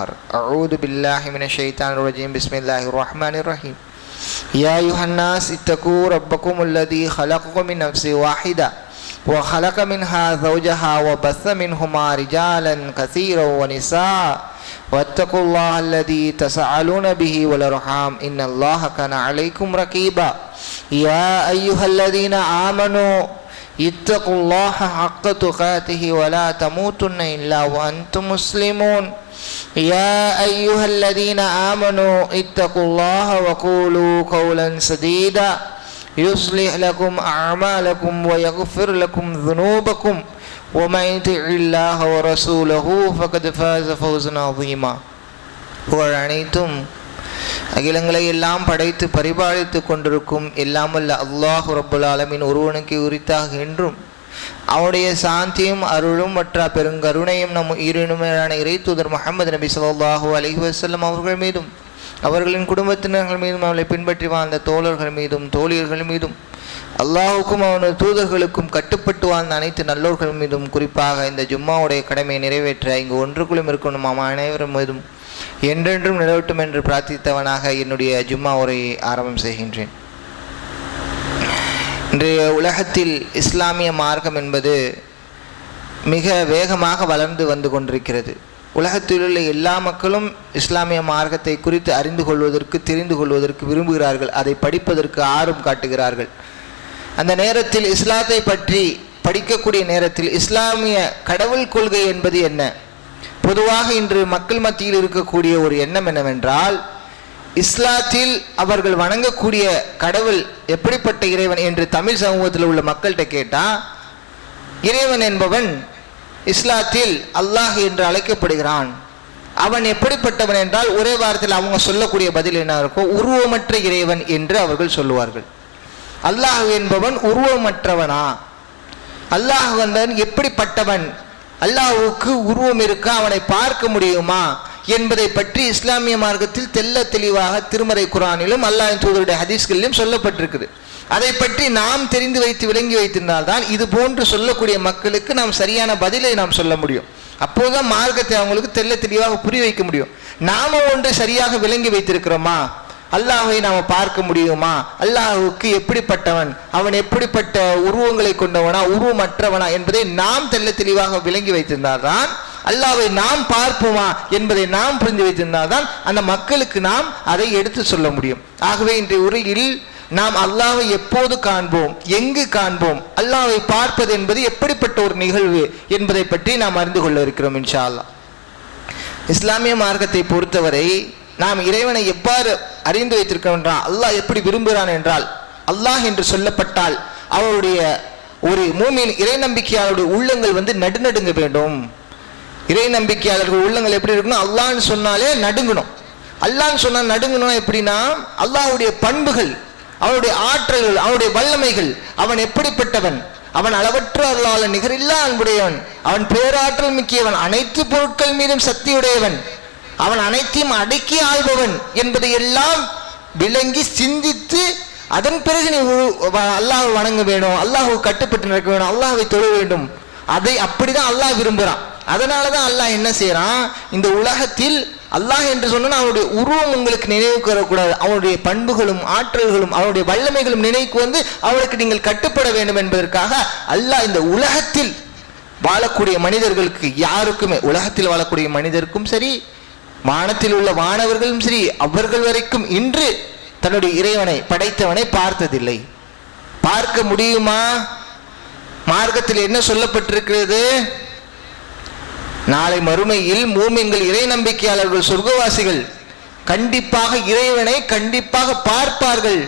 أعوذ بالله من الشيطان الرجيم بسم الله الرحمن الرحيم يا أيها الناس اتقوا ربكم الذي خلقكم من نفس واحدة وخلق منها زوجها وبث منهما رجالا كثيرا ونساء واتقوا الله الذي تساءلون به والأرحام إن الله كان عليكم رقيبا يا أيها الذين آمنوا اتقوا الله حق تقاته ولا تموتن إلا وأنتم مسلمون يا أيها الذين آمنوا اتقوا الله وقولوا قولا سديدا يصلح لكم أعمالكم ويغفر لكم ذنوبكم ومن يطع الله ورسوله فقد فاز فوزا عظيما. புகழ் அனைத்தும் அகிலங்களை எல்லாம் படைத்து பரிபாலித்து கொண்டிருக்கும் எல்லாமல்ல அல்லாஹ் ரப்புல் ஆலமீன் ஒருவனுக்கு உரித்தாக என்றும் அவருடைய சாந்தியும் அருளும் மற்ற பெருங்கருணையும் நம் ஈரினுமையான இறை தூதர் முஹம்மது நபி ஸல்லல்லாஹு அலைஹி வஸல்லம் அவர்கள் மீதும் அவர்களின் குடும்பத்தினர்கள் மீதும் அவளை பின்பற்றி வாழ்ந்த தோழர்கள் மீதும் தோழியர்கள் மீதும் அல்லாஹுக்கும் அவனது தூதர்களுக்கும் கட்டுப்பட்டு வாழ்ந்த அனைத்து நல்லோர்கள் மீதும் குறிப்பாக இந்த ஜும்மாவுடைய கடமையை நிறைவேற்ற இங்கு ஒன்றுக்குள்ளும் இருக்கும் நம் அனைவரும் மீதும் என்றென்றும் நிலவட்டும் என்று பிரார்த்தித்தவனாக என்னுடைய ஜும்மா உரையை ஆரம்பம் செய்கின்றேன். இன்றைய உலகத்தில் இஸ்லாமிய மார்க்கம் என்பது மிக வேகமாக வளர்ந்து வந்து கொண்டிருக்கிறது. உலகத்தில் உள்ள எல்லா மக்களும் இஸ்லாமிய மார்க்கத்தை குறித்து அறிந்து கொள்வதற்கு தெரிந்து கொள்வதற்கு விரும்புகிறார்கள், அதை படிப்பதற்கு ஆர்வம் காட்டுகிறார்கள். அந்த நேரத்தில் இஸ்லாத்தை பற்றி படிக்கக்கூடிய நேரத்தில் இஸ்லாமிய கடவுள் கொள்கை என்பது என்ன? பொதுவாக இன்று மக்கள் மத்தியில் இருக்கக்கூடிய ஒரு எண்ணம் என்னவென்றால், இஸ்லாத்தில் அவர்கள் வணங்கக்கூடிய கடவுள் எப்படிப்பட்ட இறைவன் என்று தமிழ் சமூகத்தில் உள்ள மக்கள்கிட்ட கேட்டால், இறைவன் என்பவன் இஸ்லாத்தில் அல்லாஹ் என்று அழைக்கப்படுகிறான். அவன் எப்படிப்பட்டவன் என்றால் ஒரே வாரத்தில் அவங்க சொல்லக்கூடிய பதில் என்ன இருக்கும்? உருவமற்ற இறைவன் என்று அவர்கள் சொல்லுவார்கள். அல்லாஹ் என்பவன் உருவமற்றவனா? அல்லாஹ் வந்தவன் எப்படிப்பட்டவன்? அல்லாஹ்வுக்கு உருவம் இருக்கா? அவனை பார்க்க முடியுமா என்பதை பற்றி இஸ்லாமிய மார்க்கத்தில் தெல்ல தெளிவாக திருமறை குர்ஆனிலும் அல்லாஹ்வின் தூதருடைய ஹதீஸ்களிலும் சொல்லப்பட்டிருக்குது. அதை பற்றி நாம் தெரிந்து வைத்து விளங்கி வைத்திருந்தால்தான் இது போன்று சொல்லக்கூடிய மக்களுக்கு நாம் சரியான பதிலை நாம் சொல்ல முடியும். அப்போதுதான் மார்க்கத்தை அவங்களுக்கு தெல்ல தெளிவாக புரிய வைக்க முடியும். நாம ஒன்று சரியாக விளங்கி வைத்திருக்கிறோமா? அல்லாஹை நாம் பார்க்க முடியுமா? அல்லாஹுக்கு எப்படிப்பட்டவன், அவன் எப்படிப்பட்ட உருவங்களை கொண்டவனா உருவமற்றவனா என்பதை நாம் தெல்ல தெளிவாக விளங்கி வைத்திருந்தால்தான், அல்லாஹ்வை நாம் பார்ப்போமா என்பதை நாம் புரிந்து வைத்திருந்தால்தான் அந்த மக்களுக்கு நாம் அதை எடுத்து சொல்ல முடியும். ஆகவே இன்றைய உரையில் நாம் அல்லாஹ்வை எப்போது காண்போம், எங்கு காண்போம், அல்லாஹ்வை பார்ப்பது என்பது எப்படிப்பட்ட ஒரு நிகழ்வு என்பதை பற்றி நாம் அறிந்து கொள்ள இருக்கிறோம் இன்ஷா அல்லாஹ். இஸ்லாமிய மார்க்கத்தை பொறுத்தவரை நாம் இறைவனை எவ்வாறு அறிந்து வைத்திருக்கிறோம் என்றால், அல்லாஹ் எப்படி விரும்புகிறான் என்றால், அல்லாஹ் என்று சொல்லப்பட்டால் அவருடைய ஒரு மூமின் இறை நம்பிக்கையாளருடைய உள்ளங்கள் நடுநடுங்க வேண்டும். இறை நம்பிக்கையாளர்கள் உள்ளங்கள் எப்படி இருக்கணும்? அல்லாஹ்னு சொன்னாலே நடுங்கணும். அல்லாஹ்னு சொன்னால் நடுங்கணும். எப்படின்னா, அல்லாஹ்வுடைய பண்புகள், அவனுடைய ஆற்றல்கள், அவனுடைய வல்லமைகள், அவன் எப்படிப்பட்டவன், அவன் அளவற்ற அருளாளன், நிகரில்லா அன்புடையவன், அவன் பேராற்றல் மிக்கியவன், அனைத்து பொருட்கள் மீதும் சக்தியுடையவன், அவன் அனைத்தையும் அடக்கி ஆள்பவன் என்பதை எல்லாம் விளங்கி சிந்தித்து அதன் பிறகு நீ அல்லாஹ் வணங்க வேணும், அல்லாஹ் கட்டுப்பட்டு நடக்க வேணும், அல்லாஹ்வை தொழ வேண்டும். அதை அப்படிதான் அல்லாஹ் விரும்புகிறான். அதனாலதான் அல்லாஹ் என்ன செய்யறான், இந்த உலகத்தில் அல்லாஹ் என்று சொன்னா அவனுடைய உருவம் உங்களுக்கு நினைவுக்கு வரக்கூடாது, அவனுடைய பண்புகளும் ஆற்றல்களும் அவனுடைய வல்லமைகளும் நினைவுக்கு அவனுக்கு நீங்கள் கட்டுப்பட வேண்டும் என்பதற்காக அல்லாஹ் இந்த உலகத்தில் வாழக்கூடிய மனிதர்களுக்கு யாருக்குமே, உலகத்தில் வாழக்கூடிய மனிதருக்கும் சரி, வானத்தில் உள்ள வானவர்களும் சரி, அவர்கள் வரைக்கும் இன்று தன்னுடைய இறைவனை படைத்தவனை பார்த்ததில்லை. பார்க்க முடியுமா? மார்க்கத்தில் என்ன சொல்லப்பட்டிருக்கிறது? நாளை மறுமையில் மூமின்கள், இறை நம்பிக்கையாளர்கள், சொர்க்கவாசிகள் கண்டிப்பாக இறைவனை கண்டிப்பாக பார்ப்பார்கள்.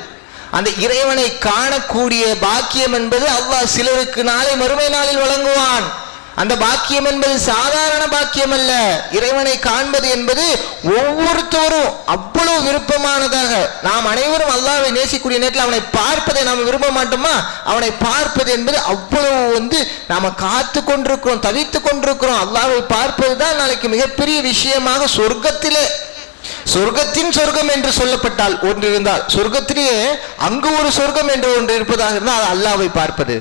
அந்த இறைவனை காணக்கூடிய பாக்கியம் என்பது அல்லாஹ் சிலருக்கு நாளை மறுமை நாளில் வழங்குவான். அந்த பாக்கியம் என்பது சாதாரண பாக்கியம் அல்ல. இறைவனை காண்பது என்பது ஒவ்வொருத்தரும் அவ்வளவு விருப்பமானதாக, நாம் அனைவரும் அல்லாஹ்வை நேசிக்கூடிய நேரத்தில் அவனை பார்ப்பதை நாம் விரும்ப மாட்டோமா? அவனை பார்ப்பது என்பது அவ்வளவு நாம காத்து கொண்டிருக்கிறோம், தவித்து கொண்டிருக்கிறோம். அல்லாஹ்வை பார்ப்பது தான் நாளைக்கு மிகப்பெரிய விஷயமாக சொர்க்கத்திலே, சொர்க்கத்தின் சொர்க்கம் என்று சொல்லப்பட்டால் ஒன்று இருந்தால், சொர்க்கத்திலேயே அங்கு ஒரு சொர்க்கம் என்று ஒன்று இருப்பதாக இருந்தால் அது அல்லாஹ்வை பார்ப்பது.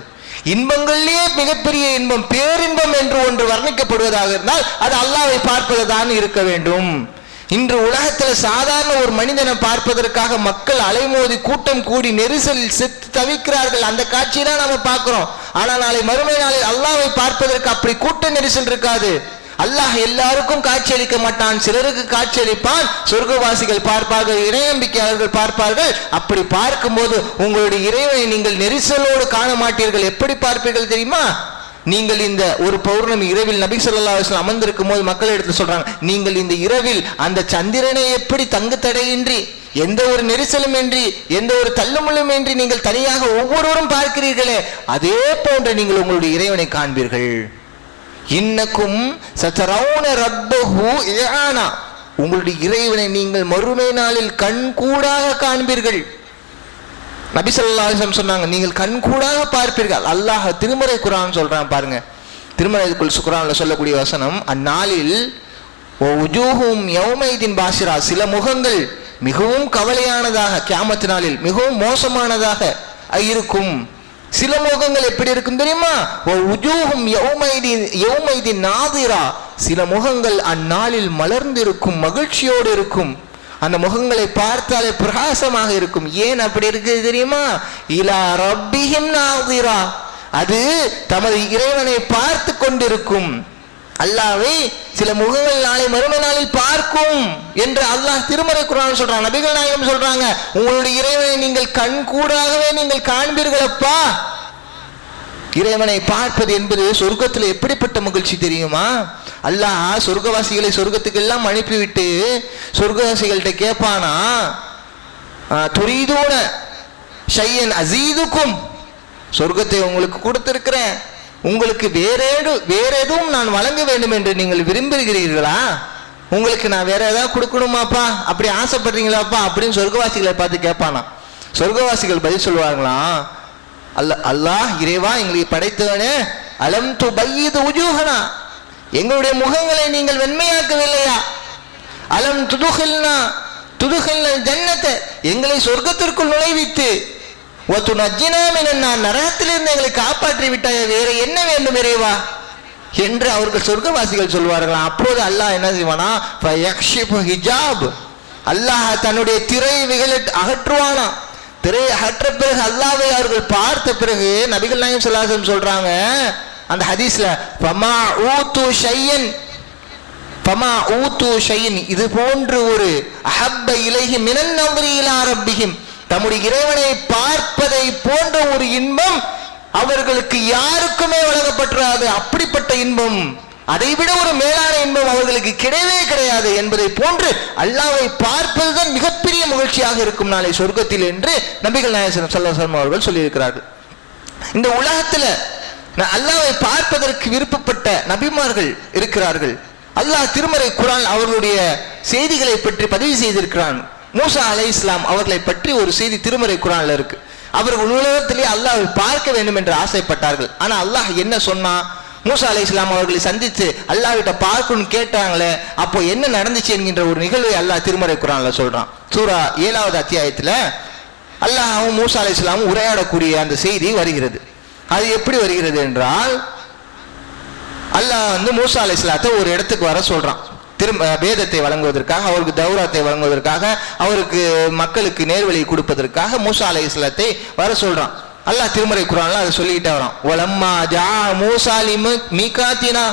இன்பங்களிலேயே மிகப்பெரிய இன்பம் பேரின்பம் என்று ஒன்று வர்ணிக்கப்படுவதாக இருந்தால் அது அல்லாஹ்வை பார்ப்பதுதான் இருக்க வேண்டும். இன்று உலகத்தில் சாதாரண ஒரு மனிதனை பார்ப்பதற்காக மக்கள் அலைமோதி கூட்டம் கூடி நெரிசலில் செத்து தவிக்கிறார்கள். அந்த காட்சியை தான் நாம பார்க்கிறோம். ஆனால் நாளை மறுமை நாளில் அல்லாஹ்வை பார்ப்பதற்கு அப்படி கூட்ட நெரிசல் இருக்காது. அல்லாஹ் எல்லாருக்கும் காட்சி அளிக்க மாட்டான், சிலருக்கு காட்சி அளிப்பான். சொர்க்கவாசிகள் பார்ப்பார்கள், இறைநம்பிக்கையாளர்கள் பார்ப்பார்கள். அப்படி பார்க்கும்போது உங்களுடைய இறைவனை நீங்கள் நெரிசலோடு காண மாட்டீர்கள். எப்படி பார்ப்பீர்கள் தெரியுமா? நீங்கள் இந்த ஒரு பௌர்ணமி இரவில் நபி ஸல்லல்லாஹு அலைஹி வஸல்லம் அமர்ந்திருக்கும் போது மக்கள் எடுத்து சொல்றாங்க, நீங்கள் இந்த இரவில் அந்த சந்திரனை எப்படி தங்கு தடையின்றி, எந்த ஒரு நெரிசலும் இன்றி, எந்த ஒரு தள்ளுமுள்ளும் இன்றி நீங்கள் தனியாக ஒவ்வொருவரும் பார்க்கிறீர்களே, அதே போன்று நீங்கள் உங்களுடைய இறைவனை காண்பீர்கள். இன்னக்கும் சதரவுன ரப்பஹு இஆனா, உங்களுடைய இறைவனை நீங்கள் மறுமை நாளில் கண்கூடாக காண்பீர்கள். நபி ஸல்லல்லாஹு அலைஹி வஸல்லம் சொன்னாங்க, நீங்கள் கண்கூடாக பார்ப்பீர்கள். அல்லாஹ் திருமறை குர்ஆன் சொல்றான் பாருங்க. திருமறை குர்ஆன்ல சொல்லக்கூடிய வசனம், அந்நாளில் வஜூஹும் யௌமைதின் பாஷிரா, சில முகங்கள் மிகவும் கவலையானதாக, கியாமத் நாளில் மிகவும் மோசமானதாக இருக்கும். சில முகங்கள் எப்படி இருக்கும் தெரியுமா? வஜூஹும் யௌமைதின் நாதிரா, சில முகங்கள் அந்நாளில் மலர்ந்திருக்கும், மகிழ்ச்சியோடு இருக்கும். அந்த முகங்களை பார்த்தாலே பிரகாசமாக இருக்கும். ஏன் அப்படி இருக்கு தெரியுமா? இலா ரப்பிஹிம் நாதிரா, அது தமது இறைவனை பார்த்து கொண்டிருக்கும். அல்லாஹ்வை சில முகங்கள் நாளை மறுமை நாளில் பார்க்கும் என்று அல்லாஹ் திருமறை குர்ஆன் சொல்றாங்க. நபிகள் நாயகம் சொல்றாங்க, உங்களுடைய இறைவனை நீங்கள் கண் கூடாகவே நீங்கள் காண்பீர்களப்பா. இறைவனை பார்ப்பது என்பது சொர்க்கத்தில் எப்படிப்பட்ட மகிழ்ச்சி தெரியுமா? அல்லாஹ் சொர்க்கவாசிகளை சொர்க்கத்துக்கு எல்லாம் அனுப்பிவிட்டு சொர்க்கவாசிகள்கிட்ட கேட்பானா, துரீதூன ஷையன் அஸீதுக்கும், சொர்க்கத்தை உங்களுக்கு கொடுத்திருக்கிறேன், உங்களுக்கு வேற எதுவும் நான் வழங்க வேண்டும் என்று நீங்கள் விரும்புகிறீர்களா? உங்களுக்கு நான் வேற ஏதாவது கொடுக்கணுமாப்பா, அப்படி ஆசைப்படுறீங்களாப்பா அப்படின்னு சொர்க்கவாசிகளை பார்த்து கேட்பானா. சொர்க்கவாசிகள் பதில் சொல்லுவாங்களாம், அல்லாஹ் இறைவா, எங்களை படைத்தவனே, அலம் துபய்யிது உஜூஹனா, எங்களுடைய முகங்களை நீங்கள் வெண்மையாக்கவில்லையா? அலம் துதுகில்னா ஜன்னத்தை, எங்களை சொர்க்கத்திற்குள் நுழைவித்து, நரகத்திலிருந்து எங்களை காப்பாற்றி விட்டாய, வேற என்ன வேண்டும் இறைவா என்று அவர்கள் சொர்க்கவாசிகள் சொல்வார்களாம். அப்போது அல்லாஹ் என்ன செய்வானா, ஹிஜாப், அல்லாஹ் தன்னுடைய திரையை அகற்றுவானா. திரையை அகற்ற பிறகு அல்லாஹ்வை அவர்கள் பார்த்த பிறகு நபிகள் நாயகம் ஸல்லல்லாஹு அலைஹி வஸல்லம் சொல்றாங்க அந்த ஹதீஸ்ல, ஃபமா ஊது ஷையன், இது போன்று ஒரு அஹப்ப இலைஹி மினன் நظரி இலா ரப்பிஹிம், தம்முடைய இறைவனை பார்ப்பதை போன்ற ஒரு இன்பம் அவர்களுக்கு யாருக்குமே வழங்கப்படாது. அப்படிப்பட்ட இன்பம், அதைவிட ஒரு மேலான இன்பம் அவர்களுக்கு கிடையவே கிடையாது என்பதை போன்று அல்லாஹ்வை பார்ப்பதுதான் மிகப்பெரிய மகிழ்ச்சியாக இருக்கும் நாளை சொர்க்கத்தில் என்று நபிகள் நாயகம் ஸல்லல்லாஹு அலைஹி வஸல்லம் அவர்கள் சொல்லியிருக்கிறார்கள். இந்த உலகத்துல அல்லாஹ்வை பார்ப்பதற்கு விருப்பப்பட்ட நபிமார்கள் இருக்கிறார்கள். அல்லாஹ் திருமறை குர்ஆன் அவர்களுடைய செய்திகளை பற்றி பதிவு செய்திருக்கிறான். மூசா அலைஹிஸ்ஸலாம் அவர்களை பற்றி ஒரு செய்தி திருமறை குர்ஆன்ல இருக்கு. அவர்கள் உலகத்திலே அல்லாஹ்வை பார்க்க வேண்டும் என்று ஆசைப்பட்டார்கள். ஆனா அல்லாஹ் என்ன சொன்னா, மூசா அலைஹிஸ்ஸலாம் அவர்களை சந்தித்து அல்லாஹ்விட்ட பார்க்கணும்னு கேட்டாங்களே, அப்போ என்ன நடந்துச்சு என்கின்ற ஒரு நிகழ்வை அல்லாஹ் திருமறை குர்ஆன்ல சொல்றான். சூரா 7வது அத்தியாயத்துல அல்லாஹ்வும் மூசா அலைஹிஸ்ஸலாமும் உரையாடக்கூடிய அந்த செய்தி வருகிறது. அது எப்படி வருகிறது என்றால், அல்லாஹ் மூசா அலைஹிஸ்ஸலாத்தை ஒரு இடத்துக்கு வர சொல்றான். வேதத்தை வழங்குவதற்காக, அவருக்கு தௌராத்தை வழங்குவதற்காக, அவருக்கு மக்களுக்கு நேர்வழி கொடுப்பதற்காக மூசா அலைஹிஸ்ஸலாத்தை வர சொல்றான். அல்லாஹ் திருமறை குர்ஆன்ல அதை சொல்லிக்கிட்டே வரான். வலம்மா ஜா மூசா மீகாத்தினா,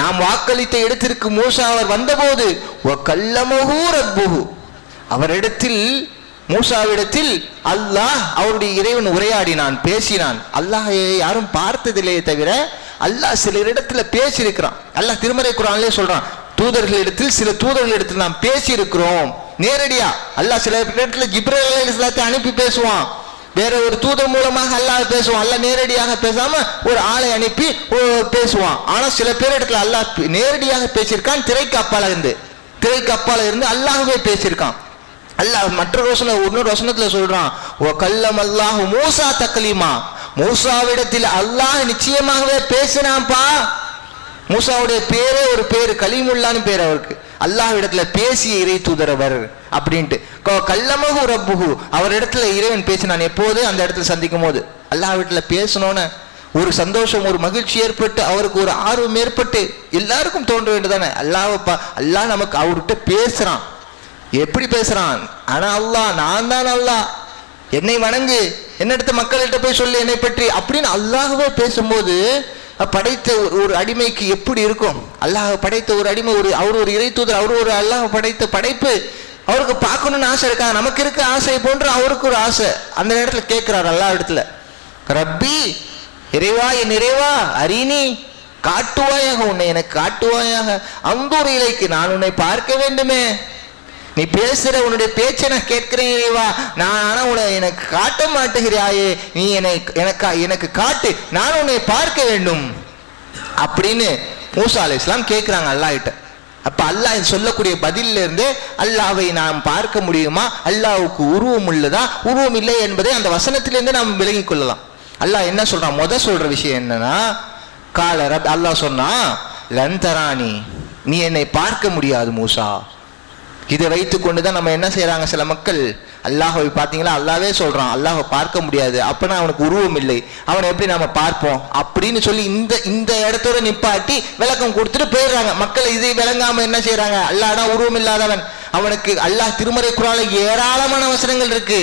நாம் வாக்களித்த இடத்திற்கு மூசா அவர் வந்தபோது வகல்லமஹு ரப்புஹு, அவரிடத்தில் மூசாவிடத்தில் அல்லாஹ் அவருடைய இறைவன் உரையாடினான், பேசினான். அல்லாஹ் யாரும் பார்த்ததில்லையே தவிர அல்லாஹ் சிலரிடத்துல பேசியிருக்கிறான். அல்லாஹ் திருமறை குர்ஆன்லயே சொல்றான், தூதர்களிடத்தில் சில தூதர்களிடத்தில் நாம் பேசி இருக்கிறோம் நேரடியா. அல்லாஹ் சில இடத்துல ஜிப்ரீல் அலைஹிஸ்ஸலாத்தை அனுப்பி பேசுவான், வேற ஒரு தூதர் மூலமாக அல்லாஹ் பேசுவான். அல்லாஹ் நேரடியாக பேசாம ஒரு ஆளை அனுப்பி பேசுவான். ஆனா சில பேர் இடத்துல அல்லாஹ் நேரடியாக பேசியிருக்கான், திரைக்கு அப்பால இருந்து அல்லாஹ்வே பேசியிருக்கான். அல்லாஹ் இன்னொரு வசனத்துல சொல்றான், ஓ கல்லம் அல்லாஹ் மூசா தக்லீமா, மூசாவிடத்தில் அல்லாஹ் நிச்சயமாகவே பேசினான்பா. மூசாவுடைய பேரே ஒரு பேரு, கலீமுல்லான்னு பேர் அவருக்கு. அல்லாஹ்விடத்துல பேசிய இறை தூதர் அவர் அப்படின்ட்டு. கல்லமஹு ரப்புஹு, அவர் இடத்துல இறைவன் பேசினான். எப்போது? அந்த இடத்துல சந்திக்கும் போது. அல்லாஹ்விடத்துல பேசணும்னு ஒரு சந்தோஷம், ஒரு மகிழ்ச்சி ஏற்பட்டு, அவருக்கு ஒரு ஆர்வம் ஏற்பட்டு, எல்லாருக்கும் தோன்ற வேண்டியதானே, அல்லாஹ் நமக்கு அவர்கிட்ட பேசுறான். எப்படி பேசுறான்? ஆனா அல்லாஹ், நான் தான் அல்லாஹ், என்னை வணங்கு, என்னிடத்த மக்கள்கிட்ட போய் சொல்லு என்னை பற்றி அப்படின்னு அல்லாஹ்வே பேசும்போது, படைத்த ஒரு அடிமைக்கு எப்படி இருக்கும்? அல்லாஹ் படைத்த ஒரு அடிமை, அவர் ஒரு இறை தூதர், அவர் ஒரு அல்லாஹ் படைத்த படைப்பு, அவருக்கு பார்க்கணும்னு ஆசை இருக்கா? நமக்கு இருக்க ஆசை போன்று அவருக்கு ஒரு ஆசை. அந்த இடத்துல கேட்கிறார் அல்லாஹ் இடத்துல, ரப்பி, இறைவா, என் இறைவா, அரினி, காட்டுவாயாக, உன்னை எனக்கு காட்டுவாயாக, அங்கூர் இலைக்கு, நான் உன்னை பார்க்க வேண்டுமே, நீ பேசுற உன்னுடைய பேச்சை நான் கேட்கிறேன் இறைவா, நான் ஆனா உன்னை எனக்கு காட்ட மாட்டேங்கிறாயே, நீ எனக்கு காட்டு, நான் உன்னை பார்க்க வேண்டும் அப்படின்னு மூசா அலைஹிஸ்ஸலாம் கேட்கிறாங்க அல்லாஹ் கிட்ட. அப்ப அல்லாஹ் சொல்லக்கூடிய பதில இருந்து அல்லாஹ்வை நாம் பார்க்க முடியுமா, அல்லாஹ்வுக்கு உருவம் உள்ளதா, உருவம் இல்லை என்பதை அந்த வசனத்திலிருந்து நாம் விளங்கிக் கொள்ளலாம். அல்லாஹ் என்ன சொல்றான்? சொல்ற விஷயம் என்னன்னா, கால ரப், அல்லாஹ் சொன்னா, லன் தரானி, நீ என்னை பார்க்க முடியாது மூசா. இதை வைத்துக் கொண்டுதான் நம்ம என்ன செய்யறாங்க, சில மக்கள் அல்லாஹ்வை பார்த்தீங்களா, அல்லாஹ்வே சொல்றான் அல்லாஹ்வை பார்க்க முடியாது, அப்பனா அவனுக்கு உருவம் இல்லை, அவனை எப்படி நாம பார்ப்போம் அப்படின்னு சொல்லி இந்த இடத்தோட நிப்பாட்டி விளக்கம் கொடுத்துட்டு போயிடுறாங்க. மக்கள் இதை விளங்காம என்ன செய்யறாங்க, அல்லாஹ்னா உருவம் இல்லாதவன், அவனுக்கு அல்லாஹ் திருமறை குர்ஆன்ல ஏராளமான வசனங்கள் இருக்கு,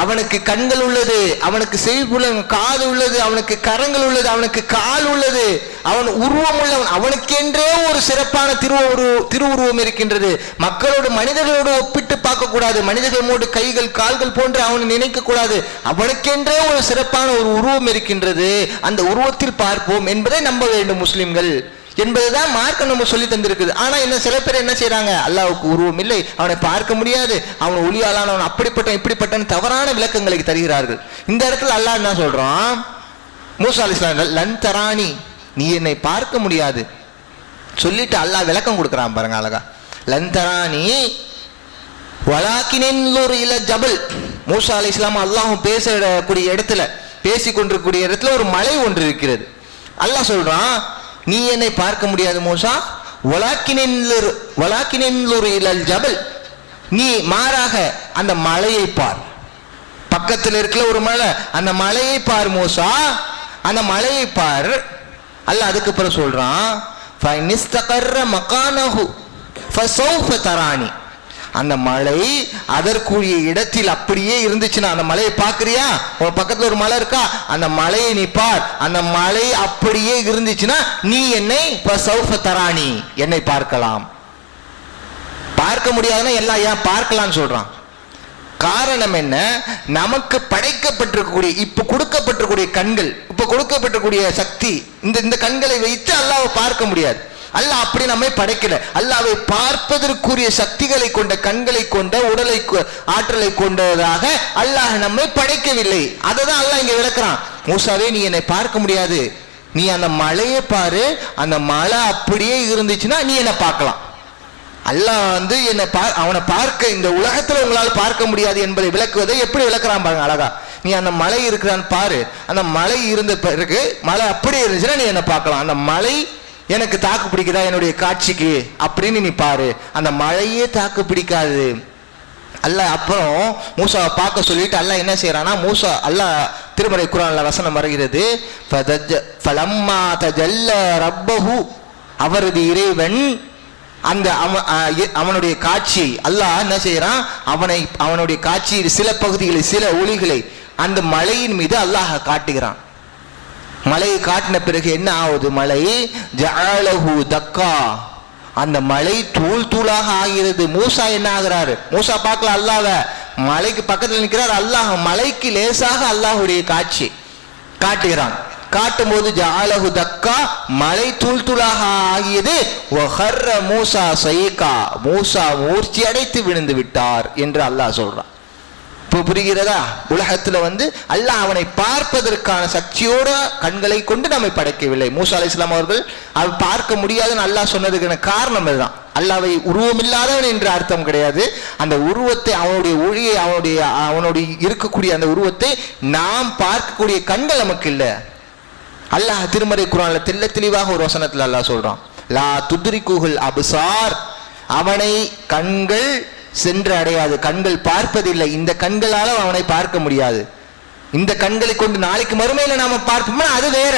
அவனுக்கு கண்கள் உள்ளது, அவனுக்கு செவிப்புலன் காது உள்ளது, அவனுக்கு கரங்கள் உள்ளது, அவனுக்கு கால் உள்ளது, அவன் உருவம் உள்ளவன், அவனுக்கென்றே ஒரு சிறப்பான திருவுருவம் இருக்கின்றது. மக்களோடு மனிதர்களோடு ஒப்பிட்டு பார்க்க கூடாது, மனிதர்களோடு கைகள் கால்கள் போன்று அவனை நினைக்க கூடாது, அவனுக்கென்றே ஒரு சிறப்பான ஒரு உருவம் இருக்கின்றது, அந்த உருவத்தில் பார்ப்போம் என்பதை நம்ப வேண்டும் முஸ்லிம்கள் என்பதுதான் மார்க்கம் நம்ம சொல்லி தந்திருக்குது. ஆனா என்ன, சில பேர் என்ன செய்யறாங்க, அல்லாஹ்வுக்கு உருவம் இல்லை, அவனை பார்க்க முடியாது, அவன் ஒளியாலானவன், அப்படிப்பட்ட இப்படிப்பட்ட தவறான விளக்கங்களை தருகிறார்கள். இந்த இடத்துல அல்லாஹ் என்ன சொல்றான், மூசா அலைஹிஸ்ஸலாம், லன் தரானி, நீ என்னை பார்க்க முடியாது சொல்லிட்டு அல்லாஹ் விளக்கம் கொடுக்குறான் பாருங்க அழகா. லன் தரானி வலாக்கினென்லுர் இல ஜபல். மூசா அலைஹிஸ்ஸலாம் அல்லாஹ்வும் பேசக்கூடிய இடத்துல, பேசி கொண்டிருக்கக்கூடிய இடத்துல ஒரு மலை ஒன்று இருக்கிறது. அல்லாஹ் சொல்றான், நீ என்னை பார்க்க முடியாது மூசா, வலாக்கினென்லுர் இலல் ஜபல், நீ மாறாக அந்த மலையை பார், பக்கத்தில் இருக்கிற ஒரு மலை, அந்த மலையை பார் மூசா, அந்த மலையை பார். அல்லாஹ் அதுக்கு பிறகு சொல்றான், ஃபைனிஸ்தகர்ர மகானஹு ஃபஸௌஃப தரானி, அந்த மலை அதற்குரிய இடத்தில் அப்படியே இருந்துச்சுன்னா, அந்த மலையை பார்க்கறியா, உன் பக்கத்துல ஒரு மலை இருக்கா, அந்த மலையை நீ பார், அந்த மலை அப்படியே இருந்துச்சுன்னா நீ என்னை ஃபஸௌஃப தரானி, என்னை பார்க்கலாம். பார்க்க முடியாதுன்னா எல்லாம் ஏன் பார்க்கலாம்னு சொல்றான்? காரணம் என்ன, நமக்கு படைக்கப்பட்டிருக்கக்கூடிய, இப்ப கொடுக்கப்பட்டிருக்கக்கூடிய கண்கள், இப்ப கொடுக்கப்பட்டிருக்கக்கூடிய சக்தி, இந்த கண்களை வைத்து அல்லாஹ்வை பார்க்க முடியாது. அல்லாஹ் அப்படி நம்மை படைக்கல. அல்லாஹ்வை பார்ப்பதற்குரிய சக்திகளை கொண்ட, கண்களை கொண்ட, உடலை ஆற்றலை கொண்டதாக அல்லாஹ் நம்மை படைக்கவில்லை. அதை தான் அல்லாஹ் இங்க விளக்குறான். மூசாவே, நீ என்னை பார்க்க முடியாது, நீ அந்த மலையை பாரு, அந்த மலை அப்படியே இருந்துச்சுன்னா நீ என்னை பார்க்கலாம். அல்லாஹ் என்னை அவனை பார்க்க, இந்த உலகத்துல உங்களால் பார்க்க முடியாது என்பதை விளக்குவதை எப்படி விளக்குறான் பாருங்க அழகா. நீ அந்த மலை இருக்கிறான்னு பாரு, அந்த மலை இருந்த பிறகு, மலை அப்படியே இருந்துச்சுன்னா நீ என்னை பார்க்கலாம். அந்த மலை எனக்கு தாக்கு பிடிக்குதா என்னுடைய காட்சிக்கு அப்படின்னு நீ பாரு, அந்த மழையே தாக்கு பிடிக்காது. அல்லாஹ் அப்புறம் மூசாவை பார்க்க சொல்லிட்டு அல்லாஹ் என்ன செய்யறானா, மூசா, அல்லாஹ் திருமறை குர்ஆன்ல வசனம் வருகிறது, ஃபலம்மா தஜல்ல ரப்பஹு, அவரது இறைவன் அந்த அவனுடைய காட்சி, அல்லாஹ் என்ன செய்யறான், அவனுடைய காட்சி சில பகுதிகளை, சில ஒளிகளை அந்த மலையின் மீது அல்லாஹ் காட்டுகிறான். மலையை காட்டின பிறகு என்ன ஆகுது, மலை ஜஅலஹு தக்கா, அந்த மலை தூள் தூளாக ஆகிறது. மூசா என்ன ஆகிறாரு, மூசா பார்க்கல அல்லாஹ்வை, மலைக்கு பக்கத்தில் நிற்கிறார் அல்லாஹ், மலைக்கு லேசாக அல்லாஹ்வுடைய காட்சி காட்டுகிறான். காட்டும் போது ஜஅலஹு தக்கா, மலை தூள் தூளாக ஆகியது. வஹர்ர மூசா சைகா, மூசா மூர்ச்சி அடைத்து விழுந்து விட்டார் என்று அல்லாஹ் சொல்றான். இப்போ புரிகிறதா? உலகத்துல அல்லாஹ் அவனை பார்ப்பதற்கான சக்தியோட கண்களை கொண்டு நம்மை படைக்கவில்லை. மூசா அலைஹிஸ்ஸலாம் அவர்கள் அவர் பார்க்க முடியாதுன்னு அல்லாஹ் சொன்னதுக்கான காரணம் இதுதான். அல்லாஹ்வை உருவமில்லாதவன் என்ற அர்த்தம் கிடையாது. அந்த உருவத்தை, அவனுடைய ஒளியை, அவனுடைய இருக்கக்கூடிய அந்த உருவத்தை நாம் பார்க்கக்கூடிய கண்கள் நமக்கு இல்லை. அல்லாஹ் திருமறை குர்ஆன்ல தெள்ள தெளிவாக ஒரு வசனத்துல அல்லாஹ் சொல்றான், லா துத்ரிகுல் அப்சார், அவனை கண்கள் சென்று அடையாது, கண்கள் பார்ப்பதில்லை, இந்த கண்களால் அவனை பார்க்க முடியாது. இந்த கண்களை கொண்டு நாளைக்கு மறுமையில நாம பார்ப்போம்னா அது வேற.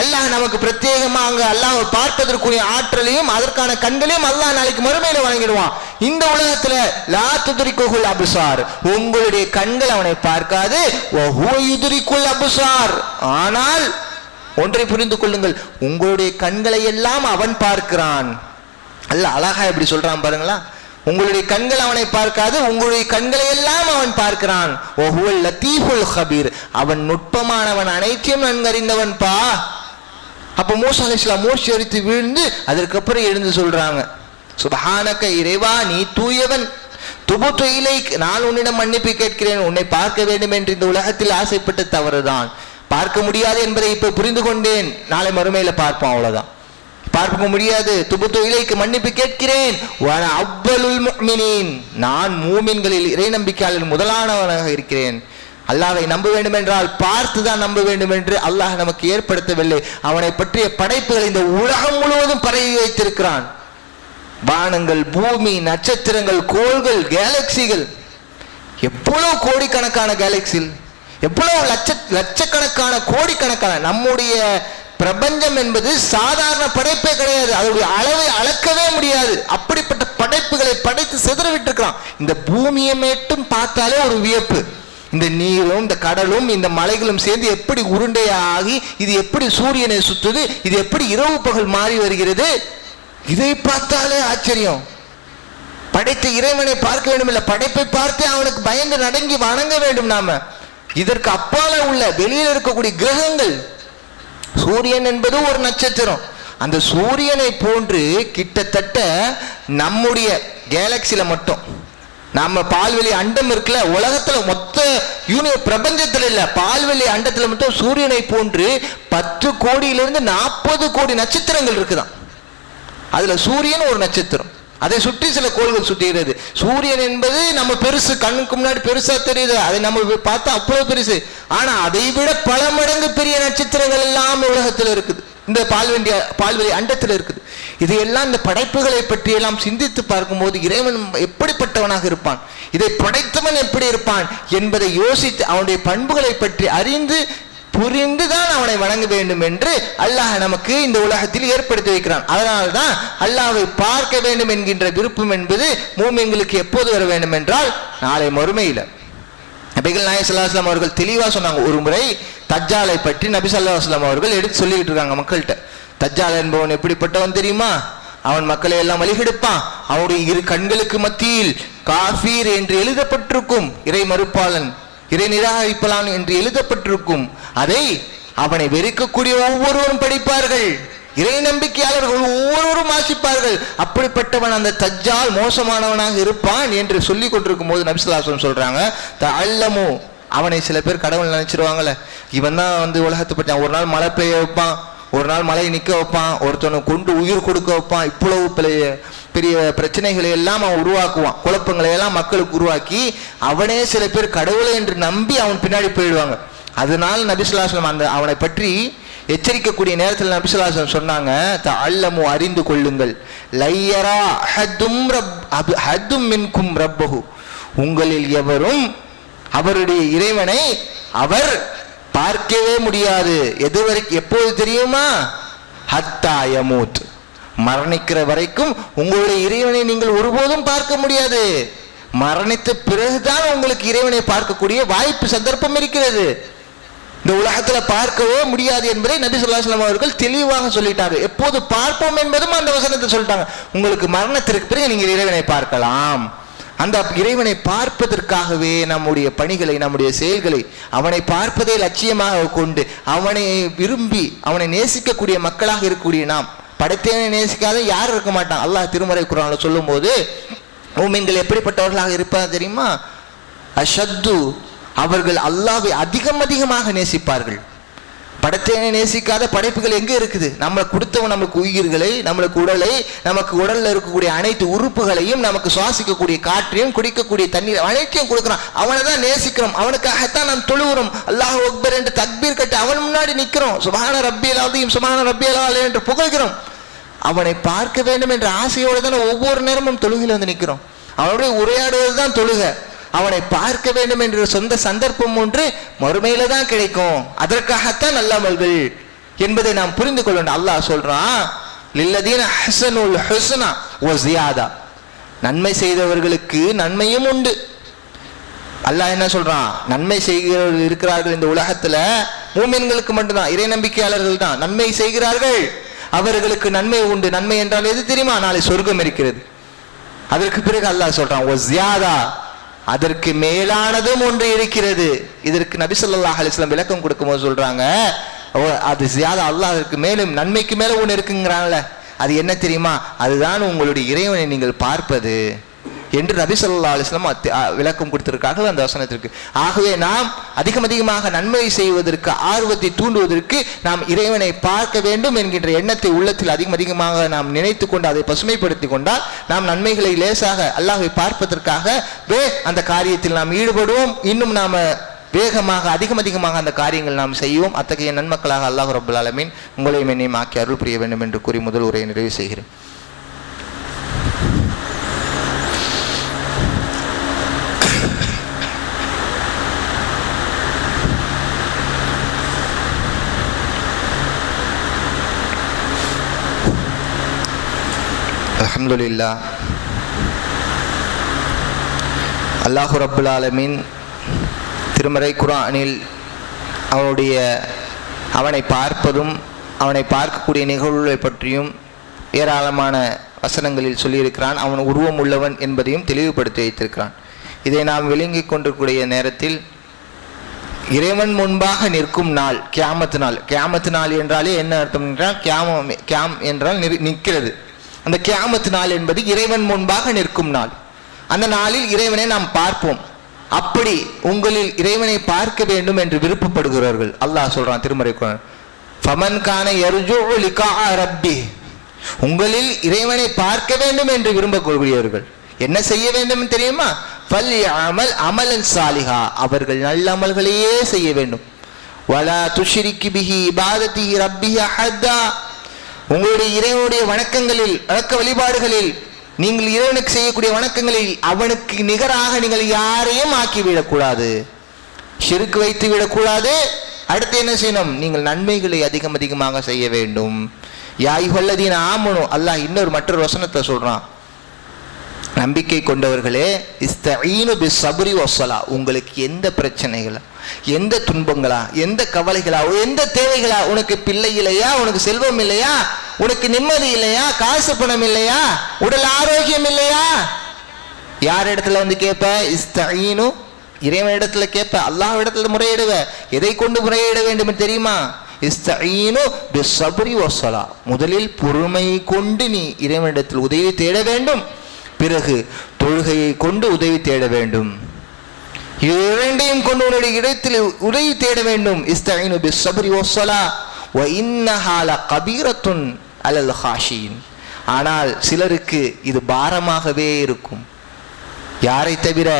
அல்லாஹ் நமக்கு பிரத்யேகமா அங்க அல்லாஹ்வை பார்ப்பதற்குரிய ஆற்றலையும் அதற்கான கண்களையும் அல்லாஹ் நாளைக்கு மறுமையில வழங்கிடுவான். இந்த உலகத்துல லா துத்ரிகுல் அப்சார், உங்களுடைய கண்கள் அவனை பார்க்காது. வஹுவ யுத்ரிகுல் அப்சார், ஆனால் ஒன்றை புரிந்து கொள்ளுங்கள், உங்களுடைய கண்களை எல்லாம் அவன் பார்க்கிறான். அல்லாஹ் அழகா எப்படி சொல்றான் பாருங்களா, உங்களுடைய கண்கள் அவனை பார்க்காது, உங்களுடைய கண்களை எல்லாம் அவன் பார்க்கிறான். வஹுவல் லத்தீஃபுல் ஹபீர், அவன் நுட்பமானவன், அனைத்தையும் நன்கறிந்தவன் பா. அப்ப மூசா அலைஹிஸ்ஸலாம் மூச்சு அடித்து விழுந்து அதற்கப்புறம் எழுந்து சொல்றாங்க, சுப்ஹானக, இறைவா நீ தூயவன், துபுத்து இலைக், நான் உன்னிடம் மன்னிப்பு கேட்கிறேன். உன்னை பார்க்க வேண்டும் என்று இந்த உலகத்தில் ஆசைப்பட்ட தவறுதான், பார்க்க முடியாது என்பதை இப்ப புரிந்து கொண்டேன். நாளை மறுமையில பார்ப்போம், அவ்வளவுதான். பார்க்க முடியாது, துபுத்து இலைக்கு மன்னிப்பு கேட்கிறேன். வஅன அவ்வலுல் முஃமினீன், நான் மூமின்களில் இறை நம்பிக்கையாளர் முதலானவனாக இருக்கிறேன். அல்லாஹ்வை நம்ப வேண்டும் என்றால் பார்த்துதான் நம்ப வேண்டும் என்று அல்லாஹ் நமக்கு ஏற்படுத்தவில்லை. அவனை பற்றிய படைப்புகளை இந்த உலகம் முழுவதும் பரவி வைத்திருக்கிறான். வானங்கள், பூமி, நட்சத்திரங்கள், கோள்கள், கேலக்சிகள், எவ்வளவு கோடிக்கணக்கான கேலக்சிகள், எவ்வளவு லட்சக்கணக்கான கோடிக்கணக்கான. நம்முடைய பிரபஞ்சம் என்பது சாதாரண படைப்பே கிடையாது, அதனுடைய அளவை அளக்கவே முடியாது. அப்படிப்பட்ட படைப்புகளை படைத்து சிதறவிட்டிருக்கிறான். இந்த பூமியை மட்டும் பார்த்தாலே ஒரு வியப்பு. இந்த நீரும் இந்த கடலும் இந்த மலைகளும் சேர்ந்து எப்படி உருண்டையாகி இது எப்படி சூரியனை சுத்துது, இது எப்படி இரவு பகல் மாறி வருகிறது, இதை பார்த்தாலே ஆச்சரியம். படைத்த இறைவனை பார்க்க வேண்டும் இல்லை, படைப்பை பார்த்தே அவனுக்கு பயந்து நடங்கி வணங்க வேண்டும். நாம இதற்கு அப்பால உள்ள வெளியில் இருக்கக்கூடிய கிரகங்கள், சூரியன் என்பது ஒரு நட்சத்திரம், அந்த சூரியனை போன்று கிட்டத்தட்ட நம்முடைய கேலக்சில மட்டும், நம்ம பால்வெளி அண்டம் இருக்குல்ல, உலகத்துல மொத்த பிரபஞ்சத்துல இல்ல, பால்வெளி அண்டத்துல மட்டும் சூரியனை போன்று 10 கோடியிலிருந்து 40 கோடி நட்சத்திரங்கள் இருக்குதான். அதுல சூரியன் ஒரு நட்சத்திரம், அதை சுற்றி சில கோள்கள் சுற்றுகிறது. சூரியன் என்பது நம்ம பெருசு, கண்ணுக்கு முன்னாடி பெருசா தெரியுது, அதை நம்ம பார்த்தா அவ்வளவு பெருசு. ஆனா அதை விட பல மடங்கு பெரிய நட்சத்திரங்கள் எல்லாம் உலகத்துல இருக்குது, இந்த பால்வெளி அண்டத்தில் இருக்குது. இதையெல்லாம் இந்த படைப்புகளை பற்றி எல்லாம் சிந்தித்து பார்க்கும்போது இறைவன் எப்படிப்பட்டவனாக இருப்பான், இதை படைத்தவன் எப்படி இருப்பான் என்பதை யோசித்து அவனுடைய பண்புகளை பற்றி அறிந்து புரிந்துதான் அவனை வணங்க வேண்டும் என்று அல்லாஹ் நமக்கு இந்த உலகத்தில் ஏற்படுத்தி வைக்கிறான். அதனால்தான் அல்லாஹ்வை பார்க்க வேண்டும் என்கின்ற விருப்பம் என்பது மூமின்களுக்கு எப்போது வர வேண்டும் என்றால் நாளை மறுமையில. நபிகள் நாயகம் ஸல்லல்லாஹு அலைஹி வஸல்லம் அவர்கள் தெளிவா சொன்னாங்க. ஒரு முறை தஜ்ஜாலை பற்றி நபி ஸல்லல்லாஹு அலைஹி வஸல்லம் அவர்கள் எடுத்து சொல்லிட்டு இருக்காங்க மக்கள்கிட்ட. தஜ்ஜால் என்பவன் எப்படிப்பட்டவன் தெரியுமா, அவன் மக்களை எல்லாம் வழிகெடுப்பான், அவனுடைய இரு கண்களுக்கு மத்தியில் காஃபீர் என்று எழுதப்பட்டிருக்கும், இறை மறுப்பாளன், இறை நிராகரிப்பாளன் என்று எழுதப்பட்டிருக்கும். அதை அவனை வெறுக்கக்கூடிய ஒவ்வொருவரும் படிப்பார்கள், இறை நம்பிக்கையாளர்கள் ஒவ்வொருவரும் வாசிப்பார்கள். அப்படிப்பட்டவன் அந்த தஜ்ஜால் மோசமானவனாக இருப்பான் என்று சொல்லி கொண்டிருக்கும் போது நபி ஸல்லல்லாஹு அலைஹி வஸல்லம் சொல்றாங்க, தஅல்லமு, அவனை சில பேர் கடவுள் நினைச்சிருவாங்கல்ல, இவன் தான் உலகத்தை பற்றி, ஒரு நாள் மழை பெய்ய வைப்பான், ஒரு நாள் மழையை நிற்க வைப்பான், ஒருத்தனை கொண்டு உயிர் கொடுக்க வைப்பான், இவ்வளவு பெரிய பிரச்சனைகளை எல்லாம் அவன் உருவாக்குவான், குழப்பங்களை எல்லாம் மக்களுக்கு உருவாக்கி அவனே சில பேர் கடவுளை என்று நம்பி அவன் பின்னாடி போயிடுவாங்க. அதனால நபி ஸல்லல்லாஹு அலைஹி வஸல்லம் அவனை பற்றி எச்சரிக்கக்கூடிய நேரத்தில் நபி ஸல்லல்லாஹு அலைஹி வஸல்லம் சொன்னாங்க, தஅல்லமு, அறிந்து கொள்ளுங்கள், லையரா ஹத்தும் மின்கும் ரப்பஹு, உங்களில் எவரும் அவருடைய இறைவனை அவர் பார்க்கவே முடியாது. எதுவரைக்கும், எப்போது தெரியுமா, ஹத்தா யமூத், மரணிக்கிற வரைக்கும் உங்களுடைய இறைவனை நீங்கள் ஒருபோதும் பார்க்க முடியாது. மரணித்த பிறகுதான் உங்களுக்கு இறைவனை பார்க்கக்கூடிய வாய்ப்பு, சந்தர்ப்பம் இருக்கிறது. இந்த உலகத்துல பார்க்கவே முடியாது என்பதை நபி ஸல்லல்லாஹு அலைஹி வஸல்லம் அவர்கள் தெளிவாக சொல்லிட்டாங்க. எப்போது பார்ப்போம் என்பதும் அந்த வசனத்தை சொல்லிட்டாங்க. உங்களுக்கு மரணத்திற்கு பிறகு நீங்கள் இறைவனை பார்க்கலாம். அந்த இறைவனை பார்ப்பதற்காகவே நம்முடைய பணிகளை, நம்முடைய செயல்களை அவனை பார்ப்பதை லட்சியமாக கொண்டு அவனை விரும்பி அவனை நேசிக்கக்கூடிய மக்களாக இருக்கக்கூடிய நாம், படைத்தவனை நேசிக்காத யாரும் இருக்க மாட்டான். அல்லாஹ் திருமறை குர்ஆன்ல சொல்லும் போது மூமின்கள் எப்படிப்பட்டவர்களாக இருப்பார் தெரியுமா, அஷத்து, அவர்கள் அல்லாஹ்வை அதிகமாக நேசிப்பார்கள். படைத்தவனை நேசிக்காத படைப்புகள் எங்க இருக்குது? நம்மளை கொடுத்தவன் நமக்கு உயிர்களை, நம்மளுக்கு உடலை, நமக்கு உடல்ல இருக்கக்கூடிய அனைத்து உறுப்புகளையும், நமக்கு சுவாசிக்கக்கூடிய காற்றையும், குடிக்கக்கூடிய தண்ணீர் அனைத்தையும் கொடுக்குறான். அவனை தான் நேசிக்கிறோம், அவனுக்காகத்தான் நாம் தொழுகிறோம். அல்லாஹ் அக்பர் என்று தக்பீர் கட்டி அவன் முன்னாடி நிற்கிறோம். சுப்ஹான ரப்பியல் அஸீம், சுப்ஹான ரப்பியல் அலா என்று புகழ்கிறோம். அவனை பார்க்க வேண்டும் என்ற ஆசையோடு தான் ஒவ்வொரு நேரமும் தொழுகையில் வந்து நிற்கிறோம். அவனுடைய உரையாடுவது தான் தொழுகை. அவனை பார்க்க வேண்டும் என்ற சொந்த சந்தர்ப்பம் ஒன்று மறுமையில தான் கிடைக்கும். அதற்காகத்தான் நல்லமல்கள் என்பதை நாம் புரிந்து கொள்ள வேண்டும். அல்லாஹ் சொல்றான், லில்லதீன ஹஸனுல் ஹுஸ்னா வ ஸியாதா, நன்மை செய்தவர்களுக்கு நன்மையும் உண்டு. அல்லாஹ் என்ன சொல்றான்? நன்மை செய்கிறவர்கள் இருக்கிறார்கள் இந்த உலகத்துல, மூமின்களுக்கு மட்டும்தான், இறை நம்பிக்கையாளர்கள் தான் நன்மை செய்கிறார்கள், அவர்களுக்கு நன்மை உண்டு. நன்மை என்றால் எது தெரியுமா? நாளை சொர்க்கம் இருக்கிறது. அதற்கு பிறகு அல்லாஹ் சொல்றான், வ ஸியாதா, அதற்கு மேலானதும் ஒன்று இருக்கிறது. இதற்கு நபி ஸல்லல்லாஹு அலைஹி வஸல்லம் விளக்கம் கொடுக்கும்போது சொல்றாங்க, அது ஸியாதா, அல்லாஹ் அதற்கு மேலும் நன்மைக்கு மேல ஒன்று இருக்குங்கிறான்ல, அது என்ன தெரியுமா? அதுதான் உங்களுடைய இறைவனை நீங்கள் பார்ப்பது என்று நபி ஸல்லல்லாஹு அலைஹி வஸல்லம் விளக்கம் கொடுத்திருக்கார்கள் அந்த வசனத்திற்கு. ஆகவே நாம் அதிகமாக நன்மை செய்வதற்கு ஆர்வத்தை தூண்டுவதற்கு நாம் இறைவனை பார்க்க வேண்டும் என்கின்ற எண்ணத்தை உள்ளத்தில் அதிகமாக நாம் நினைத்து கொண்டு அதை பசுமைப்படுத்தி கொண்டால் நாம் நன்மைகளை லேசாக அல்லாஹ்வை பார்ப்பதற்காகவே அந்த காரியத்தில் நாம் ஈடுபடுவோம். இன்னும் நாம் வேகமாக அதிகமாக அந்த காரியங்கள் நாம் செய்வோம். அத்தகைய நன்மக்களாக அல்லாஹ் ரப்பல் ஆலமீன் உங்களையும் என்னையும் ஆக்கி அருள் புரிய வேண்டும் என்று கூறி முதல் உரையை நிறைவு செய்கிறேன். அல்ஹம்துலில்லாஹ், அல்லாஹு ரப்பல் ஆலமீன் திருமறை குர்ஆனில் அவனை பார்ப்பதும் அவனை பார்க்கக்கூடிய நிகழ்வுகளை பற்றியும் ஏராளமான வசனங்களில் சொல்லியிருக்கிறான். அவன் உருவம் உள்ளவன் என்பதையும் தெளிவுபடுத்தி வைத்திருக்கிறான். இதை நாம் விளங்கி கொண்டிருக்கூடிய நேரத்தில் இறைவன் முன்பாக நிற்கும் நாள் கியாமத்து நாள். கியாமத்து நாள் என்றாலே என்ன அர்த்தம் என்றால், கியாம் என்றால் நிற்கிறது. அந்த கியாமத்து நாள் என்பது இறைவன் முன்பாக நிற்கும் நாள். அந்த நாளில் இறைவனை நாம் பார்ப்போம். அப்படி உங்களில் இறைவனை பார்க்க வேண்டும் என்று விருப்பப்படுகிறார்கள். அல்லாஹ் சொல்றான் திருமறை குர்ஆன், ஃபமன் கான யர்ஜூ லிகா ரப்பி, உங்களில் இறைவனை பார்க்க வேண்டும் என்று விரும்பக்கூடியவர்கள் என்ன செய்ய வேண்டும் தெரியுமா? ஃபல்யஅமல் அமலன் சாலிஹா, அவர்கள் நல்ல அமல்களையே செய்ய வேண்டும். வலா துஷ்ரிகி பிஹி இபாதத்திஹி ரப்பி அஹதா, உங்களுடைய இறைவனுடைய வணக்கங்களில் வணக்க வழிபாடுகளில் நீங்கள் இறைவனுக்கு செய்யக்கூடிய வணக்கங்களில் அவனுக்கு நிகராக நீங்கள் யாரையும் ஆக்கிவிடக்கூடாது, ஷிர்க் வைத்து விடக்கூடாது. அடுத்து என்ன செய்யணும்? நீங்கள் நன்மைகளை அதிகமாக செய்ய வேண்டும். யா அய்யுஹல்லதீன ஆமனு, அல்லாஹ் மற்றொரு வசனத்தை சொல்றான், நம்பிக்கை கொண்டவர்களே, இஸ்தஈனு பிஸ்ஸப்ரி வஸ்ஸலா, உங்களுக்கு எந்த பிரச்சனைகளா, எந்த துன்பங்களா, எந்த கவலைகளா, எந்த தேவைகளா, உனக்கு பிள்ளை இல்லையா, உனக்கு செல்வம் இல்லையா, உனக்கு நிம்மதி இல்லையா, காசு பணம் இல்லையா, உடல் ஆரோக்கியம் இல்லையா, யார் இடத்துல வந்து கேட்ப? இஸ்தஈனு, இறைவன் இடத்துல கேட்ப, அல்லாஹ் இடத்துல முறையிடுவ. எதை கொண்டு முறையிட வேண்டும் தெரியுமா? இஸ்தஈனு பிஸ்ஸப்ரி வஸ்ஸலா, முதலில் பொறுமை கொண்டு நீ இறைவனிடத்தில் உதவி தேட வேண்டும். பிறகு தொழுகையை கொண்டு உதவி தேட வேண்டும். இரண்டையும் கொண்டு உன்னுடைய இடத்தில் உதவி தேட வேண்டும். இஸ்தஈனு பிஸ்ஸப்ரி வஸ்ஸலா வ இன்னஹா லகபீரத்துன் அலல் ஹாஷியின், ஆனால் சிலருக்கு இது பாரமாகவே இருக்கும். யாரை தவிர?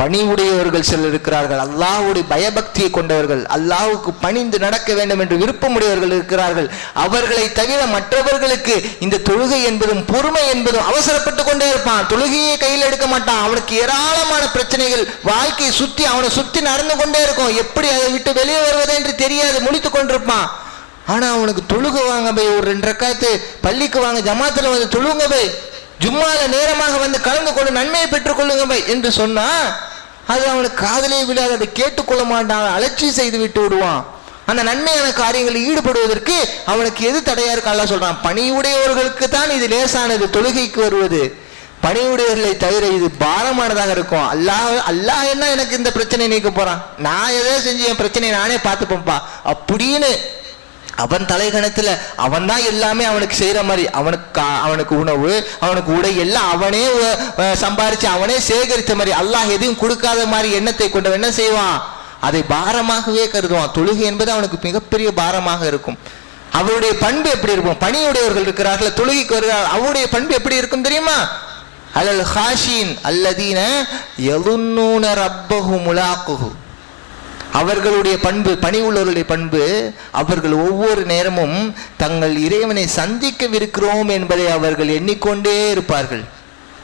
பணிவுடையவர்கள் சிலர் இருக்கிறார்கள், அல்லாஹ்வுடைய பயபக்தியை கொண்டவர்கள், அல்லாஹ்வுக்கு பணிந்து நடக்க வேண்டும் என்று விருப்பமுடையவர்கள் இருக்கிறார்கள். அவர்களை தவிர மற்றவர்களுக்கு இந்த தொழுகை என்பதும் பொறுமை என்பதும் அவசரப்பட்டு கொண்டே இருப்பான். தொழுகையை கையில் எடுக்க மாட்டான். அவனுக்கு ஏராளமான பிரச்சனைகள் வாழ்க்கையை அவனை சுற்றி நடந்து கொண்டே இருக்கும். எப்படி அதை விட்டு வெளியே வருவதே என்று தெரியாது, முழித்து கொண்டிருப்பான். ஆனா அவனுக்கு தொழுகை வாங்க போய் ஒரு 2 ரக்காத்து பள்ளிக்கு வாங்க, ஜமாத்துல வந்து தொழுங்க போய், ஜும்மால நேரமாக வந்து கலந்து கொண்டு நன்மையை பெற்றுக் கொள்ளுங்க போய் என்று சொன்னா அது அவனுக்கு காதலே விடாது. அதை கேட்டுக்கொள்ள மாட்டான், அலட்சியம் செய்து விட்டு விடுவான். அந்த நன்மையான காரியங்களில் ஈடுபடுவதற்கு அவனுக்கு எது தடையா இருக்கு? அல்லாஹ் சொல்றான், பணியுடையவர்களுக்கு தான் இது லேசானது, தொழுகைக்கு வருவது. பணியுடையவர்களை தவிர இது பாரமானதாக இருக்கும். அல்லாஹ் என்ன எனக்கு இந்த பிரச்சனை நீக்க போறான், நான் எதோ செஞ்சு என் பிரச்சனையை நானே பார்த்துப்பேன்ப்பா அப்படின்னு அவன் தலைகணத்துல அவன் தான் எல்லாமே அவனுக்கு செய்யற மாதிரி, அவனுக்கு உணவு, அவனுக்கு உடை எல்லாம் அவனே சம்பாரிச்சு அவனே சேகரித்த மாதிரி, அல்லாஹ் எதையும் கொடுக்காத மாதிரி எண்ணத்தை கொண்டவன் என்ன செய்வான்? அதை பாரமாகவே கருதுவான். தொழுகை என்பது அவனுக்கு மிகப்பெரிய பாரமாக இருக்கும். அவருடைய பண்பு எப்படி இருக்கும்? பணியுடையவர்கள் இருக்கிறார்கள், தொழுகைக்கு வருகிறார்கள், அவருடைய பண்பு எப்படி இருக்கும் தெரியுமா? அலல் ஹாஷின் அல்லதீன யதுன்னூன ரப்பஹு முலாக்குஹு, அவர்களுடைய பண்பு, பணி உள்ளவர்களுடைய பண்பு, அவர்கள் ஒவ்வொரு நேரமும் தங்கள் இறைவனை சந்திக்கவிருக்கிறோம் என்பதை அவர்கள் எண்ணிக்கொண்டே இருப்பார்கள்.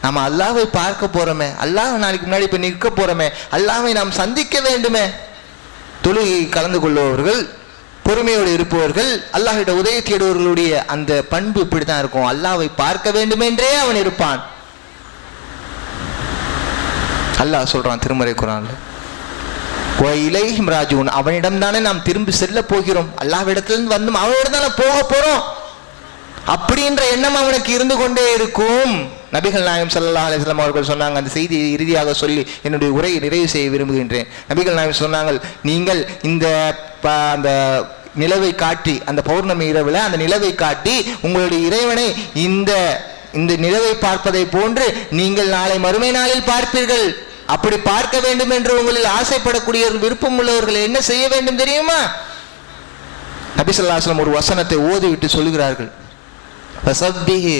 நாம் அல்லாஹ்வை பார்க்க போறோமே, அல்லாஹ் நாளைக்கு முன்னாடி இப்போ நிற்க போறோமே, அல்லாஹ்வை நாம் சந்திக்க வேண்டுமே. தொழுகை கலந்து கொள்பவர்கள், பொறுமையோடு இருப்பவர்கள், அல்லாஹ்விட உதவி தேடுபவர்களுடைய அந்த பண்பு இப்படித்தான் இருக்கும். அல்லாஹ்வை பார்க்க வேண்டுமென்றே அவன் இருப்பான். அல்லாஹ் சொல்றான் திருமறை குர்ஆன்ல, இலைஹிம் ராஜூன், அவனிடம் தானே நாம் திரும்பி செல்ல போகிறோம், அல்லாஹ்விடத்திலிருந்து வந்து அவனிடம் தானே போக போறோம் அப்படின்ற எண்ணம் அவனுக்கு இருந்து கொண்டே இருக்கும். நபிகள் நாயகம் ஸல்லல்லாஹு அலைஹி வஸல்லம் அவர்கள் சொன்னாங்க, அந்த செய்தியை இறுதியாக சொல்லி என்னுடைய உரையை நிறைவு செய்ய விரும்புகின்றேன். நபிகள் நாயகம் சொன்னாங்கள், நீங்கள் அந்த நிலவை காட்டி, அந்த பௌர்ணமி இரவுல அந்த நிலவை காட்டி உங்களுடைய இறைவனை இந்த நிலவை பார்ப்பதை போன்று நீங்கள் நாளை மறுமை நாளில் பார்ப்பீர்கள். அப்படி பார்க்க வேண்டும் என்று உங்களில் ஆசைப்படக்கூடிய விருப்பம் உள்ளவர்கள் என்ன செய்ய வேண்டும் தெரியுமா? நபி ஸல்லல்லாஹு அலைஹி வஸல்லம் ஒரு வசனத்தை ஓதிவிட்டு சொல்கிறார்கள், ஃபஸப்பிஹி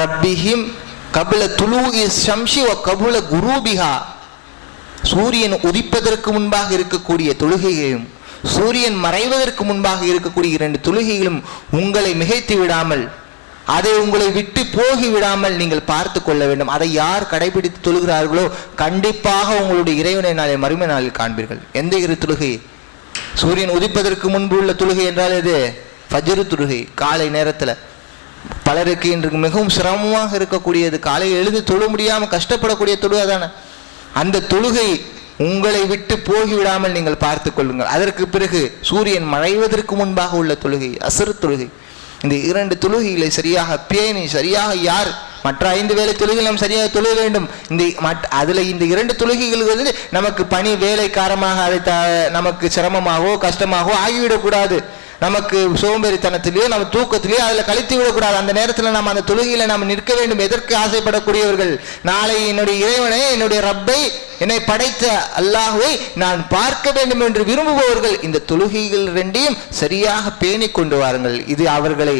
ரப்பிஹிம் கப்ல துலூஇ ஷம்ஸி வ கப்ல குரூபிஹா. சூரியன் உதிப்பதற்கு முன்பாக இருக்கக்கூடிய தொழுகையையும் சூரியன் மறைவதற்கு முன்பாக இருக்கக்கூடிய 2 தொழுகைகளும் உங்களை மிகைத்து விடாமல், அதை உங்களை விட்டு போகி விடாமல் நீங்கள் பார்த்து கொள்ள வேண்டும். அதை யார் கடைபிடித்து தொழுகிறார்களோ கண்டிப்பாக உங்களுடைய இறைவனை நாளை மறுமை நாளில் காண்பீர்கள். எந்த 2 தொழுகை? சூரியன் உதிப்பதற்கு முன்பு உள்ள தொழுகை என்றால் இது ஃபஜ்ர் தொழுகை, காலை நேரத்தில். பலருக்கு இன்று மிகவும் சிரமமாக இருக்கக்கூடியது, காலையில் எழுந்து தொழ முடியாமல் கஷ்டப்படக்கூடிய தொழுகை தானே. அந்த தொழுகை உங்களை விட்டு போகிவிடாமல் நீங்கள் பார்த்து கொள்ளுங்கள். அதற்கு பிறகு சூரியன் மறைவதற்கு முன்பாக உள்ள தொழுகை அஸ்ர் தொழுகை. இந்த 2 தொழுகைகளை சரியாக பேணி, சரியாக யார் மற்ற 5 வேளை தொழுகைகள் நாம் சரியாக தொழுக வேண்டும். அதுல இந்த 2 தொழுகைகள் வந்து நமக்கு பணி வேலை காரணமாக அதை நமக்கு சிரமமாகவோ கஷ்டமாகவோ ஆகிவிடக்கூடாது. நமக்கு சோம்பேறித்தனத்திலேயோ நம்ம தூக்கத்திலேயோ அதில் கழித்து விடக்கூடாது. அந்த நேரத்தில் நாம் அந்த தொழுகையில நாம் நிற்க வேண்டும். எதற்கு ஆசைப்படக்கூடியவர்கள்? நாளை என்னுடைய இறைவனை, என்னுடைய ரப்பை, என்னை படைத்த அல்லாஹ்வை நான் பார்க்க வேண்டும் என்று விரும்புபவர்கள் இந்த தொழுகைகள் 2ஐயும் சரியாக பேணி கொண்டு வாருங்கள். இது அவர்களை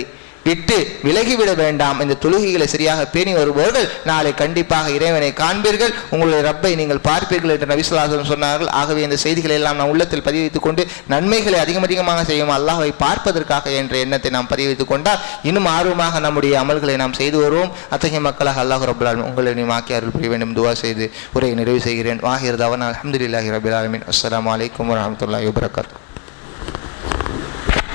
விட்டு விலகிவிட வேண்டாம். இந்த தொழுகைகளை சரியாக பேணி வருபவர்கள் நாளை கண்டிப்பாக இறைவனை காண்பீர்கள், உங்களுடைய ரப்பை நீங்கள் பார்ப்பீர்கள் என்று நபி ஸல்லல்லாஹு அலைஹி வஸல்லம் சொன்னார்கள். ஆகவே இந்த செய்திகளை எல்லாம் நாம் உள்ளத்தில் பதிவு வைத்துக் கொண்டு நன்மைகளை அதிகமாக செய்யும் அல்லாஹ்வை பார்ப்பதற்காக என்ற எண்ணத்தை நாம் பதிவு வைத்துக் கொண்டால் இன்னும் ஆர்வமாக நம்முடைய அமல்களை நாம் செய்து வருவோம். அத்தகைய மக்களாக அல்லாஹ் ரப்பல் ஆலமீன் உங்களை நீமாக்கி அருள் புரிய வேண்டும் துஆ செய்து உரையை நிறைவு செய்கிறேன். வாஹிர் தவனா அல்ஹம்துலில்லாஹி ரப்பில் ஆலமீன். அஸ்ஸலாமு அலைக்கும் வரஹ்மத்துல்லாஹி வபரகாத்துஹு.